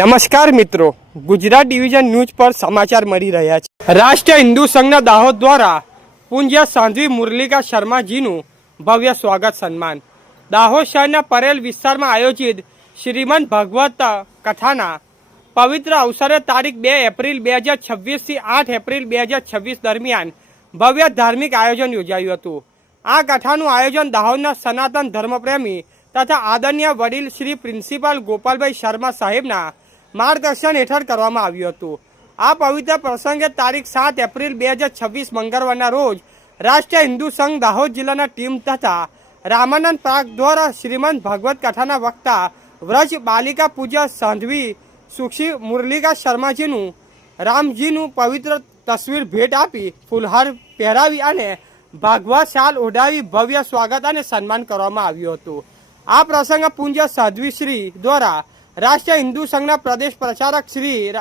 નમસ્કાર મિત્રો, Gujarat division news પર સમાચાર મળી રહ્યા છે। રાષ્ટ્રીય હિન્દુ સંઘના દાહોદ દ્વારા પૂજ્ય સાધ્વી મુરલીકા શર્માજીનું ભવ્ય સ્વાગત સન્માન। દાહોદ શહેરના પરેલ વિસ્તારમાં આયોજિત શ્રીમદ ભગવત કથાના પવિત્ર અવસરે તારીખ 2 એપ્રિલ 2026 થી 8 એપ્રિલ 2026 દરમિયાન ભવ્ય ધાર્મિક આયોજન યોજાયું હતું। આ કથાનું આયોજન દાહોદના સનાતન ધર્મપ્રેમી તથા આદરણીય વડીલ શ્રી પ્રિન્સિપાલ ગોપાલભાઈ શર્મા સાહેબના માર્ગદર્શન હેઠળ કરવામાં આવ્યું હતું। આ પવિત્ર પ્રસંગે તારીખ 7 એપ્રિલ 2026 મંગળવારના રોજ રાષ્ટ્રીય હિન્દુ સંઘ દાહોદ જિલ્લાના ટીમ તથા રામાનંદ પાર્ક દ્વારા શ્રીમદ ભગવત કથાના વક્તા વ્રજ બાલિકા પૂજ્ય સાધ્વી સુશ્રી મુરલીકા શર્માજીનું રામજીનું પવિત્ર તસવીર ભેટ આપી ફૂલહાર પહેરાવી અને ભાગવત શાલ ઓઢાવી ભવ્ય સ્વાગત અને સન્માન કરવામાં આવ્યું હતું। આ પ્રસંગે પૂજ્ય સાધ્વી શ્રી દ્વારા રાષ્ટ્રીય હિન્દુ સંઘના પ્રદેશ પ્રચારક શ્રી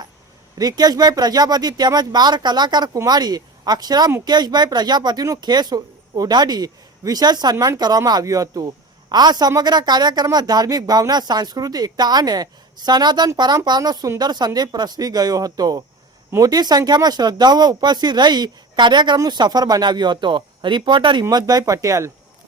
રિકેશભાઈ પ્રજાપતિ તેમજ 12 કલાકાર કુમારી અક્ષરા મુકેશભાઈ પ્રજાપતિનું ખેસ ઓઢાડી વિશેષ સન્માન કરવામાં આવ્યું હતું। આ સમગ્ર કાર્યક્રમમાં ધાર્મિક ભાવના, સાંસ્કૃતિક એકતા અને સનાતન પરંપરાનો સુંદર સંદેશ પ્રસરી ગયો હતો। મોટી સંખ્યામાં શ્રદ્ધાળુઓ ઉપસ્થિત રહી કાર્યક્રમનું સફળ બનાવ્યો હતો। રિપોર્ટર હિંમતભાઈ પટેલ।